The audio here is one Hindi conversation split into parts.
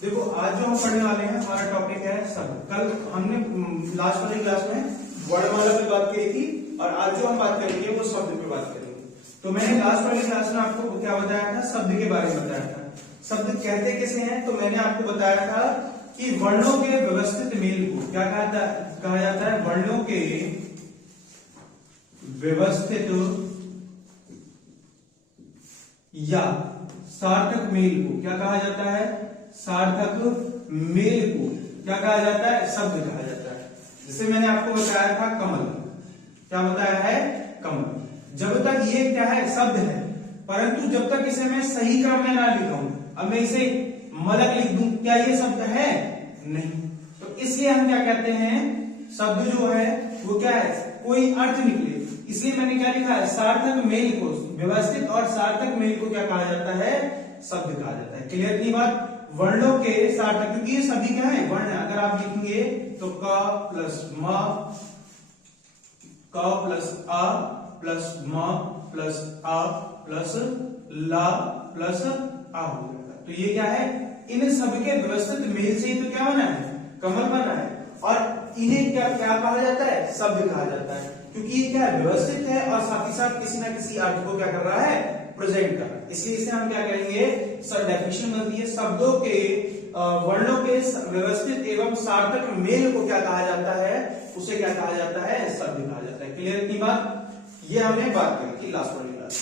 देखो आज जो हम पढ़ने वाले हैं हमारा टॉपिक है शब्द। कल हमने लास्ट वाली क्लास में वर्णमाला पे बात की थी और आज जो हम बात करेंगे वो शब्द पे बात करेंगे। तो मैंने लास्ट वाली क्लास में आपको क्या बताया था, शब्द के बारे में बताया था। शब्द कहते कैसे हैं, तो मैंने आपको बताया था कि वर्णों के व्यवस्थित मेल को क्या कहा जाता है, वर्णों के व्यवस्थित या सार्थक मेल को क्या कहा जाता है, सार्थक मेल को क्या कहा जाता है, शब्द कहा जाता है। जैसे मैंने आपको बताया था कमल, क्या बताया है, कमल। जब तक ये क्या है, शब्द है, परंतु जब तक इसे मैं सही क्रम में ना लिखाऊं, अब मैं इसे मलक लिख दूं, क्या ये शब्द है, नहीं। तो इसलिए हम क्या कहते हैं, शब्द जो है वो क्या है, कोई अर्थ निकले, इसलिए मैंने क्या लिखा है, सार्थक मेल को, व्यवस्थित और सार्थक मेल को क्या कहा जाता है, शब्द कहा जाता है। क्लियर की बात। वर्णों के सार्थक, क्योंकि ये सभी क्या है, वर्ण है। अगर आप लिखेंगे तो क प्लस म, क प्लस आ प्लस म प्लस आ प्लस ला प्लस आ हो जाएगा। तो ये क्या है, इन सबके व्यवस्थित मेल से तो क्या बना है, कमल बना है। और इन्हें क्या क्या कहा जाता है, शब्द कहा जाता है, क्योंकि ये क्या है, व्यवस्थित है और साथ ही साथ किसी ना किसी अर्थ को क्या कर रहा है, प्रेजेंट कर रहा है। इसलिए इसे हम क्या कहेंगे, सर डेफिनेशन बनती है, शब्दों के वर्णों के व्यवस्थित एवं सार्थक मेल को क्या कहा जाता है, उसे क्या कहा जाता है, शब्द कहा जाता है। क्लियर इतनी बात, ये हमने बात करी थी लास्ट वाली क्लास।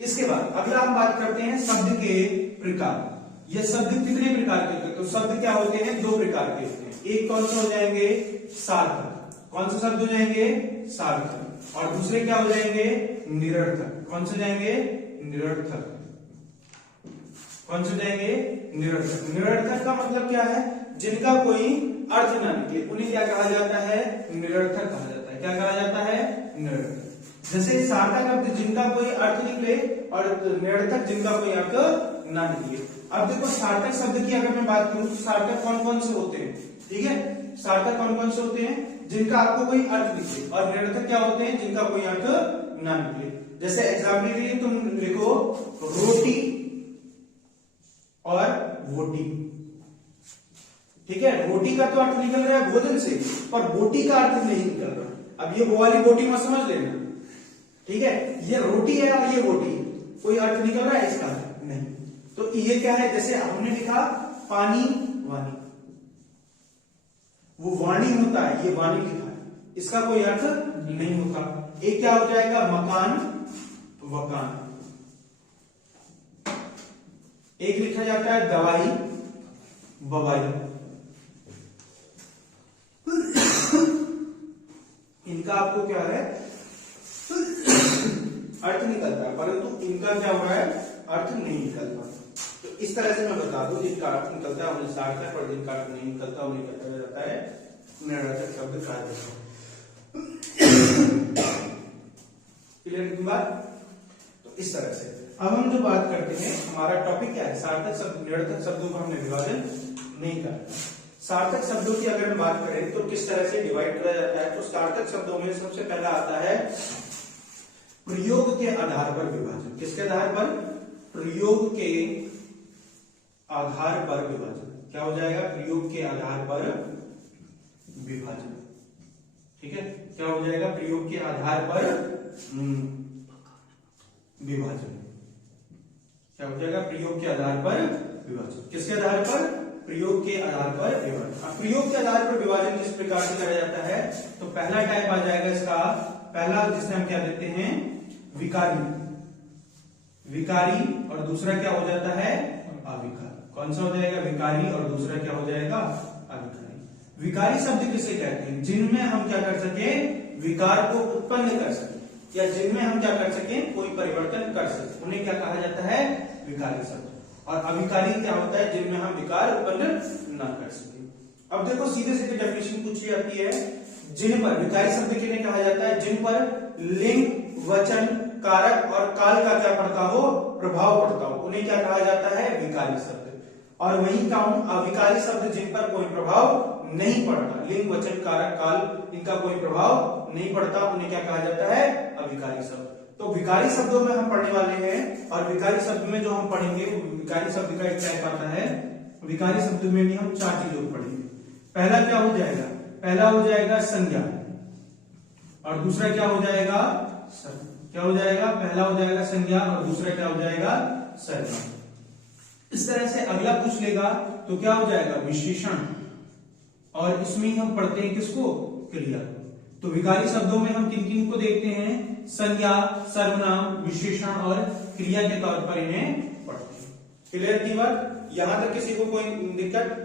इसके बाद अगला हम बात करते हैं शब्द के प्रकार। ये शब्द कितने प्रकार के होते हैं, तो शब्द क्या होते हैं, दो प्रकार के होते हैं। एक कौन से हो जाएंगे, सार्थक, कौन से शब्द हो जाएंगे, सार्थक। और दूसरे क्या हो जाएंगे, निरर्थक। कौन से जाएंगे, निरर्थक। कौन से जाएंगे, निरर्थक। निरर्थक का मतलब क्या है, जिनका कोई अर्थ ना निकले, उन्हें क्या कहा जाता है, निरर्थक कहा जाता है। क्या कहा जाता है, निरर्थक। जैसे सार्थक शब्द जिनका कोई अर्थ निकले और निरर्थक जिनका कोई अर्थ ना निकले। अब देखो सार्थक शब्द की अगर मैं बात करूं तो सार्थक कौन कौन से होते हैं, ठीक है। सार्थक कौन कौन से होते हैं, जिनका आपको कोई अर्थ निकले, और निरर्थक क्या होते हैं, जिनका कोई अर्थ ना निकले। जैसे एग्जाम्पल के लिए तुम लिखो रोटी और वोटी, ठीक है। रोटी का तो अर्थ निकल रहा है भोजन से, पर बोटी का अर्थ नहीं निकल रहा। अब ये वो वाली बोटी मत समझ लेना, ठीक है। ये रोटी है और ये बोटी, कोई अर्थ निकल रहा है इसका, नहीं। तो ये क्या है, जैसे हमने लिखा पानी वाणी, वो वाणी होता है, ये वाणी लिखा है, इसका कोई अर्थ नहीं होता। एक क्या हो जाएगा, मकान वकान। एक लिखा जाता है दवाई बवाई। इनका आपको क्या है, अर्थ निकलता है, परंतु इनका क्या हो रहा है, अर्थ नहीं निकलता। तो इस तरह से मैं बता दूं, जिनका अर्थ निकलता है उन्हें सार्थक, और जिनका अर्थ नहीं निकलता उन्हें क्या कहा जाता है, निरर्थक शब्द कहा जाता है। क्लियर की बात। तो इस तरह से अब हम जो बात करते हैं, हमारा टॉपिक क्या है, सार्थक शब्द निरर्थक शब्दों का हमने विभाजन नहीं करना। सार्थक शब्दों की अगर हम बात करें तो किस तरह से डिवाइड किया जाता है, तो सार्थक शब्दों में सबसे पहला आता है प्रयोग के आधार पर विभाजन। किसके आधार पर, प्रयोग के आधार पर विभाजन। क्या हो जाएगा, प्रयोग के आधार पर विभाजन, ठीक है। क्या हो जाएगा, प्रयोग के आधार पर विभाजन। क्या हो जाएगा, प्रयोग के आधार पर विभाजन। किसके आधार पर, प्रयोग के आधार पर विभाजन। अब प्रयोग के आधार पर विभाजन किस प्रकार से करा जाता है, तो पहला टाइप आ जाएगा इसका, पहला जिसमें हम क्या देते हैं, विकारी, विकारी। और दूसरा क्या हो जाता है, अविकारी। कौन सा हो जाएगा, विकारी, और दूसरा क्या हो जाएगा, अविकारी। विकारी शब्द किसे कहते हैं, जिनमें हम क्या कर सके, विकार को उत्पन्न कर सके, या जिनमें हम क्या कर सके, कोई परिवर्तन कर सके, उन्हें क्या कहा जाता है, विकारी शब्द। और अविकारी क्या होता है, जिनमें हम विकार उत्पन्न ना कर सके। अब देखो सीधे सीधे डेफिनेशन पूछी जाती है, जिन पर, विकारी शब्द किन्हें कहा जाता है, जिन पर लिंग वचन कारक और काल का क्या पड़ता हो, प्रभाव पड़ता हो, उन्हें क्या कहा जाता है, विकारी शब्द। और वही कहूं अविकारी शब्द, जिन पर कोई प्रभाव नहीं पड़ता, लिंग वचन कारक काल इनका कोई प्रभाव नहीं पड़ता, उन्हें क्या कहा जाता है, अविकारी शब्द। तो विकारी शब्दों में हम पढ़ने वाले हैं, और विकारी शब्द में जो हम पढ़ेंगे, विकारी शब्द का एक टाइप आता है विकारी शब्द में भी हम 4 चीजों को पढ़ेंगे। पहला क्या हो जाएगा, पहला हो जाएगा संज्ञा, और दूसरा क्या हो जाएगा सर्वनाम। क्या हो जाएगा, पहला हो जाएगा संज्ञा और दूसरा क्या हो जाएगा सर्वनाम। इस तरह से अगला पूछ लेगा तो क्या हो जाएगा विशेषण, और इसमें हम पढ़ते हैं किसको, क्रिया। तो विकारी शब्दों में हम किन किन को देखते हैं, संज्ञा, सर्वनाम, विशेषण और क्रिया के तौर पर इन्हें पढ़ते हैं। क्लियर की बात, यहां तक किसी को कोई दिक्कत?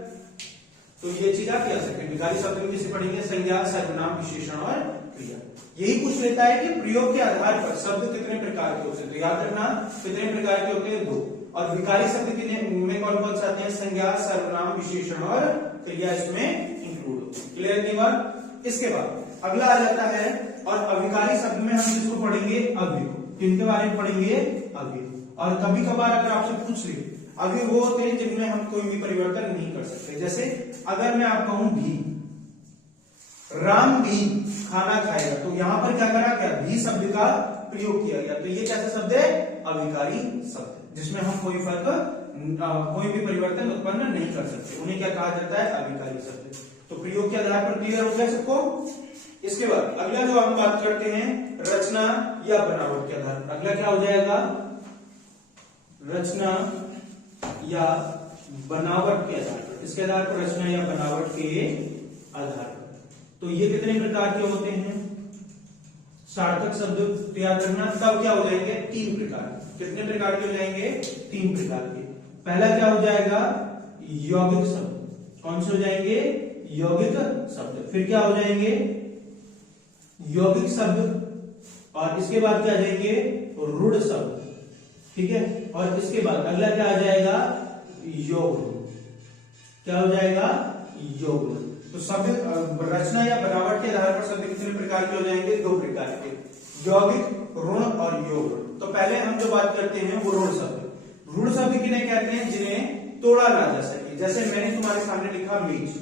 तो ये चीज आप याद रखें, विकारी शब्द में किसे पढ़ेंगे, संज्ञा, सर्वनाम, विशेषण और क्रिया। यही पूछ लेता है कि प्रयोग के आधार पर शब्द कितने प्रकार के होते हैं, तो याद रखना कितने प्रकार के होते हैं, 2। और विकारी शब्द कितने में कौन कौन से आते हैं, संज्ञा, सर्वनाम, विशेषण और क्रिया इसमें इंक्लूड होते हैं। क्लियर की बात। इसके बाद अगला आ जाता है, और अविकारी शब्द में हम जिसको पढ़ेंगे अव्यय। किनके बारे में पढ़ेंगे, अव्यय। और कभी कभार अगर आपसे पूछ ले, अव्यय वो होते हैं जिनमें हम कोई भी परिवर्तन नहीं कर सकते। जैसे अगर मैं आप कहूं भी, राम भी खाना खाएगा, तो यहां पर क्या करा, क्या भी शब्द का प्रयोग किया गया, तो ये कैसा शब्द है, अविकारी शब्द, जिसमें हम कोई कोई भी परिवर्तन उत्पन्न नहीं कर सकते, उन्हें क्या कहा जाता है, अविकारी शब्द। तो प्रयोग के आधार पर क्लियर हो गया सबको। इसके बाद अगला जो हम बात करते हैं, रचना या बनावट के आधार पर। अगला क्या हो जाएगा, रचना या बनावट के आधार पर। इसके आधार पर रचना या बनावट के आधार पर। तो ये कितने प्रकार के होते हैं, सार्थक शब्द याद रखना, तब क्या हो जाएंगे, 3 प्रकार। कितने प्रकार के हो जाएंगे, 3 प्रकार के। पहला क्या हो जाएगा, यौगिक शब्द। कौन से हो जाएंगे, यौगिक शब्द। फिर क्या हो जाएंगे, यौगिक शब्द, और इसके बाद क्या आ जाएंगे, रूढ़ शब्द। ठीक है, और इसके बाद अगला क्या आ जाएगा, योग। क्या हो जाएगा, योग। तो शब्द रचना या बनावट के आधार पर शब्द कितने प्रकार के हो जाएंगे, 2 प्रकार के, यौगिक, ऋण और योग। तो पहले हम जो बात करते हैं वो रूढ़ शब्द। रूढ़ शब्द किन्हें कहते हैं, जिन्हें तोड़ा ना जा सके। जैसे मैंने तुम्हारे सामने लिखा मेज,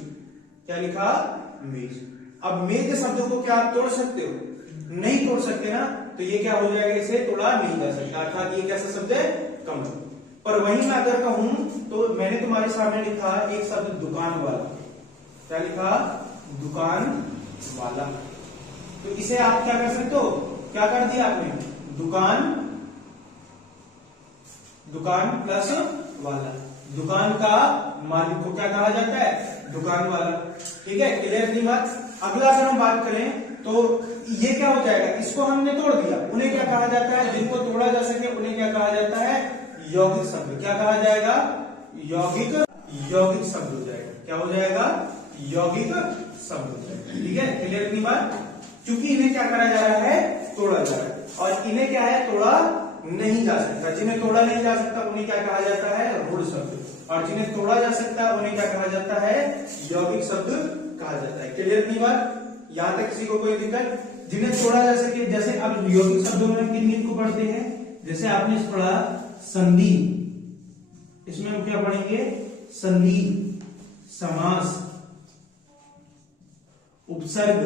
क्या लिखा, मेज। अब मेज के शब्दों को क्या आप तोड़ सकते हो, नहीं तोड़ सकते ना, तो ये क्या हो जाएगा, इसे तोड़ा नहीं जा सकता, अर्थात ये कैसा शब्द है, कमल। पर वहीं मैं अगर कहूं, तो मैंने तुम्हारे सामने लिखा एक शब्द दुकान वाला। क्या लिखा, दुकान वाला। तो इसे आप क्या कर सकते हो, क्या कर दिया आपने, दुकान, दुकान प्लस वाला। दुकान का मालिक को क्या कहा जाता है, दुकान वाला। ठीक है, क्लियर नहीं बात। अगला अगर हम बात करें तो ये क्या हो जाएगा, इसको हमने तोड़ दिया, उन्हें क्या कहा जाता है, जिनको तोड़ा जा सके उन्हें क्या कहा जाता है, यौगिक शब्द। क्या कहा जाएगा, यौगिक, यौगिक शब्द हो जाएगा। क्या हो जाएगा, यौगिक शब्द हो जाएगा। ठीक है, क्लियर नहीं बात। क्योंकि इन्हें क्या करा जा रहा है, तोड़ा जा रहा है, और इन्हें क्या है, तोड़ा नहीं जा सकता। जिन्हें तोड़ा नहीं जा सकता उन्हें क्या कहा जाता है, रूढ़ शब्द, और जिन्हें तोड़ा जा सकता है उन्हें क्या कहा जाता है, यौगिक शब्द कहा जाता है। क्लियर नहीं बात, यहां तक किसी को कोई दिक्कत? जिन्हें तोड़ा जा सके, जैसे अब यौगिक शब्दों में किन किन को पढ़ते हैं, जैसे आपने पढ़ा संधि, इसमें हम क्या पढ़ेंगे, संधि, समास, उपसर्ग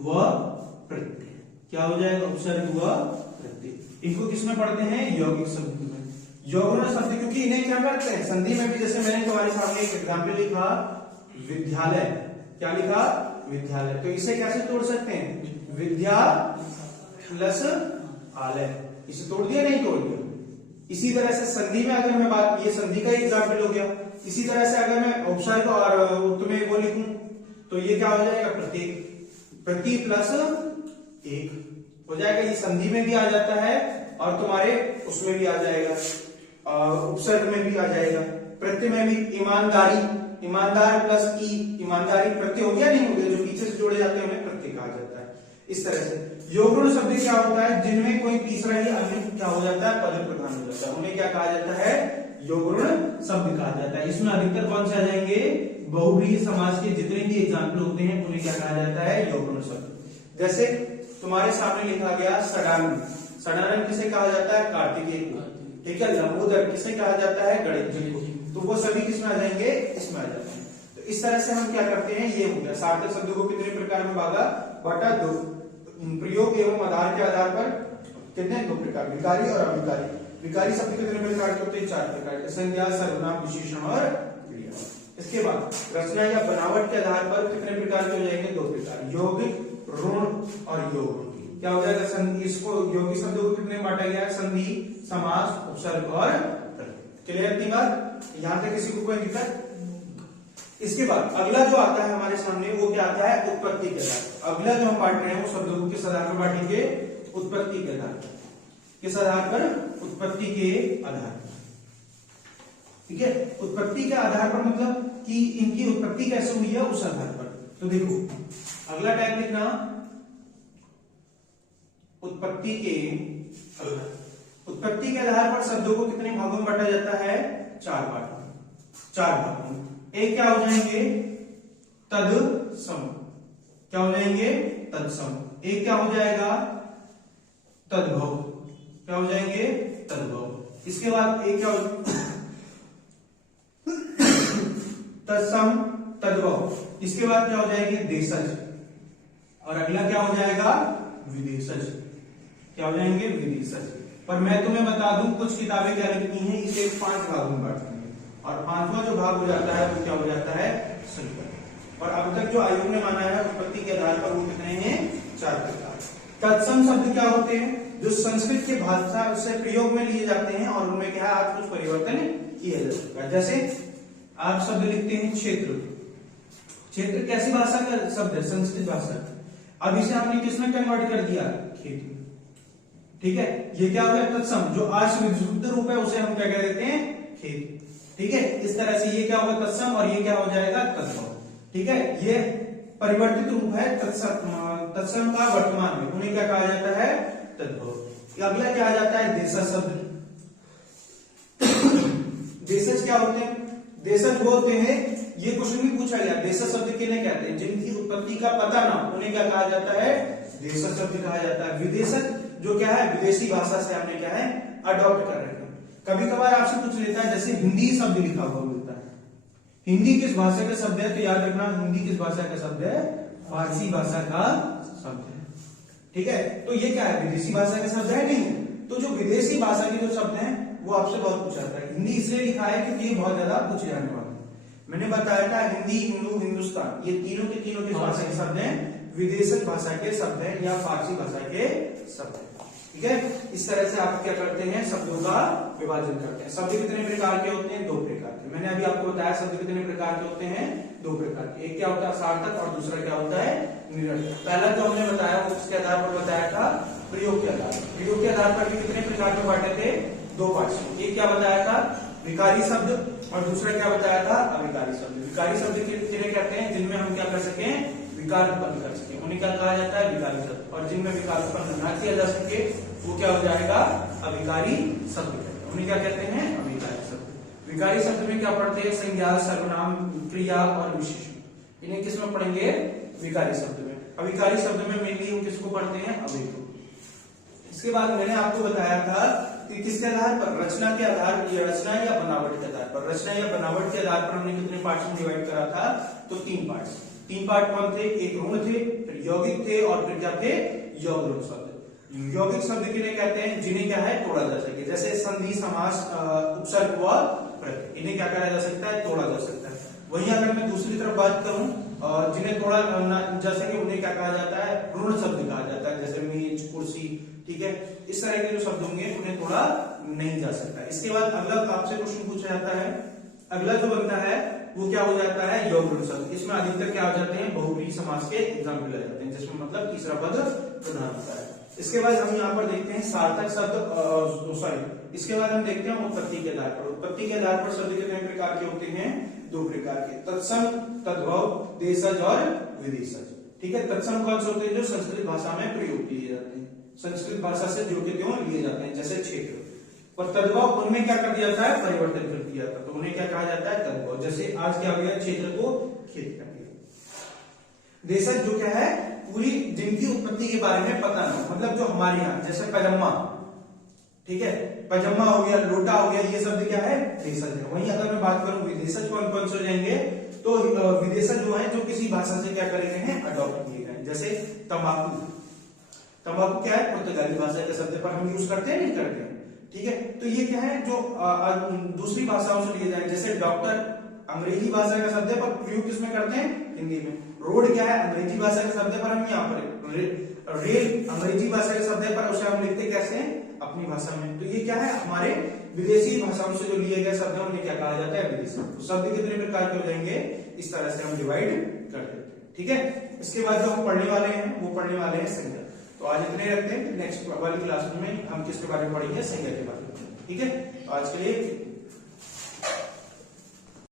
व प्रत्यय। क्या हो जाएगा, उपसर्ग व प्रत्यय। इनको किसमें पढ़ते हैं, यौगिक शब्द में। यौगिक शब्द क्योंकि इन्हें क्या करते हैं, संधि में भी, जैसे मैंने तुम्हारे सामने एक एग्जाम्पल लिखा, विद्यालय। क्या लिखा, विद्यालय। तो इसे कैसे तोड़ सकते हैं, विद्या प्लस आलय। इसे तोड़ दिया, नहीं तोड़ दिया। इसी तरह से संधि में अगर मैं बात, ये संधि का एग्जाम्पल हो गया। इसी तरह से अगर मैं उपसर्ग और तुम्हें वो लिखूं, तो ये क्या हो जाएगा, प्रत्यय। प्रति प्लस एक हो जाएगा। ये संधि में भी आ जाता है और तुम्हारे उसमें भी आ जाएगा, उपसर्ग में भी आ जाएगा, प्रत्यय में भी। ईमानदारी, ईमानदार प्लस ई, ईमानदारी प्रत्यय हो गया, नहीं हो गया, जो पीछे से जोड़े जाते हैं उन्हें प्रत्यय कहा जाता है। इस तरह से यौगिक शब्द क्या होता है, जिनमें कोई तीसरा ही अन्य क्या हो जाता है, पद प्रधान हो जाता है, उन्हें क्या कहा जाता है, यौगिक शब्द कहा जाता है। इसमें अधिकतर कौन से आ जाएंगे, बहुव्रीहि समास के जितने भी एग्जाम्पल होते हैं उन्हें क्या कहा जाता है, यौगिक शब्द। जैसे तुम्हारे सामने लिखा गया सडानंद। सडानंद किसे कहा जाता है, कार्तिकेय को। ठीक है, लंबोदर किसे कहा जाता है, गणेश जी को। तो वो सभी किसमें आ जाएंगे, इसमें आ जाते हैं। तो इस तरह से हम क्या करते हैं, ये हो गया सार्थक शब्दों को कितने प्रकार में भागा, बटा 2। प्रयोग एवं आधार के आधार पर कितने, 2 प्रकार, विकारी और अविकारी। विकारी शब्द कितने प्रकार के होते हैं? 4 प्रकार के, संज्ञा, सर्वनाम, विशेषण और क्रिया। इसके बाद रचना या बनावट के आधार पर कितने प्रकार के हो जाएंगे? 2 प्रकार, यौगिक, ऋण और योग। क्या हो जाएगा? संधि, इसको यौगिक शब्दों को कितने बांटा गया है? संधि, समास, उपसर्ग और प्रत्यय। क्लियर इतनी बात? यहां तक किसी को कोई दिक्कत? इसके बाद अगला जो आता है हमारे सामने वो क्या आता है? उत्पत्ति के आधार। अगला जो हम बांट रहे हैं वो शब्दों को किस आधार पर बांटेंगे? उत्पत्ति के आधार पर। किस आधार पर? उत्पत्ति के आधार पर। ठीक है, उत्पत्ति के आधार पर मतलब कि इनकी उत्पत्ति कैसे हुई है उस आधार पर। तो देखो अगला टाइप लिखना, उत्पत्ति के आधार। उत्पत्ति के आधार पर शब्दों को कितने भागों में बांटा जाता है? 4 भागों में। एक क्या हो जाएंगे? तत्सम। क्या हो जाएंगे? तत्सम। एक क्या हो जाएगा? तद्भव। क्या हो जाएंगे? तद्भव। इसके बाद एक क्या हो तत्सम, तद्भव। इसके बाद क्या हो जाएगी? देशज। और अगला क्या हो जाएगा? विदेशज। क्या हो जाएंगे? विदेशज। पर मैं तुम्हें बता दूं कुछ किताबें क्या लिखती हैं, इसे 5 भागों में बांटती हैं और 5वां जो भाग हो जाता है वो क्या हो जाता है? संकर। और अब तक जो आयोग ने माना है उत्पत्ति के आधार पर वो कितने हैं? 4 प्रकार। तत्सम शब्द क्या होते हैं? जो संस्कृत की भाषा से प्रयोग में लिए जाते हैं और उनमें क्या है आज कुछ परिवर्तन किया जा चुका है। जैसे आप शब्द लिखते हैं क्षेत्र। क्षेत्र कैसी भाषा का शब्द है? संस्कृत भाषा। अब इसे आपने किसमें कन्वर्ट कर दिया? खेती। ठीक है, ये क्या हो गया? तत्सम। जो आज विशुद्ध रूप है उसे हम क्या कह देते हैं? खेती। ठीक है, इस तरह से ये क्या होगा? तत्सम। और ये क्या हो जाएगा? तद्भव। ठीक है, ये परिवर्तित रूप है तत्सम का वर्तमान में, उन्हें क्या कहा जाता है? तद्भव। अगला क्या आ जाता है? देशज शब्द। देशज क्या होते हैं? देशज वो होते हैं, ये क्वेश्चन भी पूछा गया, देशज शब्द किन्हें कहते हैं? जिनकी उत्पत्ति का पता ना हो उन्हें क्या कहा जाता है? देशज शब्द कहा जाता है। विदेशज जो क्या है? विदेशी भाषा से हमने क्या है? अडॉप्ट कर रहे हैं। कभी कभार आपसे पूछ लेता है, जैसे हिंदी शब्द लिखा हुआ मिलता है, हिंदी किस भाषा का शब्द है? तो याद रखना हिंदी किस भाषा का शब्द है? फारसी भाषा का शब्द है। ठीक है, तो ये क्या है? विदेशी भाषा का शब्द है? नहीं। तो जो विदेशी भाषा के जो शब्द हैं वो आपसे बहुत पूछा जाता है। हिंदी इसलिए लिखा है क्योंकि ये बहुत ज्यादा पूछे जाने वाले हैं। मैंने बताया था हिंदी, हिंदू, हिंदुस्तान, ये तीनों के तीनों किस भाषा के शब्द हैं? विदेशी भाषा के शब्द हैं या फारसी भाषा के शब्द हैं। ठीक है, इस तरह से आप क्या करते हैं? शब्दों का विभाजन करते हैं। शब्द कितने प्रकार के होते हैं? 2 प्रकार के। मैंने अभी आपको बताया शब्द कितने प्रकार के होते हैं? 2 प्रकार के। एक क्या होता है? सार्थक और दूसरा क्या होता है? निरर्थक। पहला जो हमने बताया वो किसके आधार पर बताया था? प्रयोग के आधार पर। प्रयोग के आधार पर भी कितने प्रकार के बांटे थे? 2 पार्ट। एक क्या बताया था? विकारी शब्द और दूसरा क्या बताया था? अविकारी शब्द। विकारी शब्द किन्हें कहते हैं? जिनमें हम क्या कर सके? विकार उत्पन्न कर सके, उन्हें क्या कहा जाता है? विकारी शब्द। और जिनमें विकार उत्पन्न न किया जा सके वो क्या हो जाएगा? अविकारी शब्द। उन्हें क्या कहते हैं? अविकारी शब्द। विकारी शब्द में क्या पढ़ते हैं? संज्ञा, सर्वनाम, क्रिया और विशेषण। इन्हें किस में पढ़ेंगे? विकारी शब्द में। अविकारी शब्द में मेनली हम किसको पढ़ते हैं? अव्यय को। इसके बाद मैंने आपको बताया था कि किसके आधार पर? रचना के आधार, रचना या बनावट के आधार पर। रचना या बनावट के आधार पर हमने कितने पार्ट्स में डिवाइड करा था? तो 3 पार्ट्स। 3 पार्ट कौन थे? एक ऋण थे, फिर यौगिक थे और फिर क्या थे? योग ऋण शब्द। यौगिक शब्द किन्हें कहते हैं? जिन्हें क्या है? तोड़ा जा सके। जैसे संधि, समास, उपसर्ग व प्रत्यय, इन्हें क्या करा जा सकता है? तोड़ा जा सकता है। वहीं अगर मैं दूसरी तरफ बात करूं जिन्हें तोड़ा जा सके उन्हें क्या कहा जाता है? ऋण शब्द कहा जाता है। जैसे मेज, कुर्सी। ठीक है, इस तरह के जो शब्द होंगे उन्हें तोड़ा नहीं जा सकता। इसके बाद अगला आपसे क्वेश्चन पूछा जाता है, अगला जो बनता है वो क्या हो जाता है? योग ऋण शब्द। इसमें अधिकतर क्या हो जाते हैं? बहुव्रीहि समास के एग्जाम्पल आ जाते हैं, जिसमें मतलब तीसरा पद प्रधान होता है। इसके बाद हम यहाँ पर देखते हैं सार्थक शब्द, सॉरी, इसके बाद हम देखते हैं उत्पत्ति के आधार पर। उत्पत्ति के आधार पर शब्द कितने प्रकार के होते हैं? 2 प्रकार के, तत्सम, तद्भव, देशज और विदेशज। ठीक है, तत्सम कौन से होते हैं? जो संस्कृत भाषा में प्रयोग किए जाते हैं, संस्कृत भाषा से जो के त्यों लिए जाते हैं, जैसे क्षेत्र। और तद्भव उनमें क्या कर दिया जाता है? परिवर्तन कर दिया जाता है, तो उन्हें क्या कहा जाता है? तद्भव। जैसे आज क्या हो गया? क्षेत्र को खेत कर दिया। देशज जो क्या है? पूरी जिनकी उत्पत्ति के बारे में पता ना हो, मतलब जो हमारे यहाँ जैसे पजम्मा, ठीक है, पजम्मा हो गया, लोटा हो गया, ये शब्द क्या है? देशज है। वहीं अगर मैं बात करूं विदेशज कौन कौन से हो जाएंगे? तो विदेशज जो है जो किसी भाषा से क्या करे गए हैं? अडॉप्ट किए गए। जैसे तंबाकू। तंबाकू क्या है? पुर्तगाली भाषा का शब्द, पर हम यूज करते हैं नहीं करते हैं? ठीक है। तो ये क्या है जो दूसरी भाषाओं से लिए जाए, जैसे डॉक्टर अंग्रेजी भाषा का शब्द है पर प्रयोग किसमें करते हैं, हिंदी में। रोड क्या है, अंग्रेजी भाषा का शब्द है पर हम यहाँ पर रेल अंग्रेजी भाषा का शब्द है पर उसे हम लिखते कैसे हैं, अपनी भाषा में। तो ये क्या है, हमारे विदेशी भाषाओं से जो लिए गए शब्द है उन्हें क्या कहा जाता है, विदेशी। तो शब्द कितने प्रकार के हो जाएंगे, इस तरह से हम डिवाइड कर देते हैं, ठीक है। इसके बाद जो हम पढ़ने वाले हैं वो पढ़ने वाले हैं संज्ञा। तो आज इतने रखते हैं, नेक्स्ट वाली क्लास में हम किसके बारे में पढ़ेंगे, संज्ञा के बारे में, ठीक है। तो आज के लिए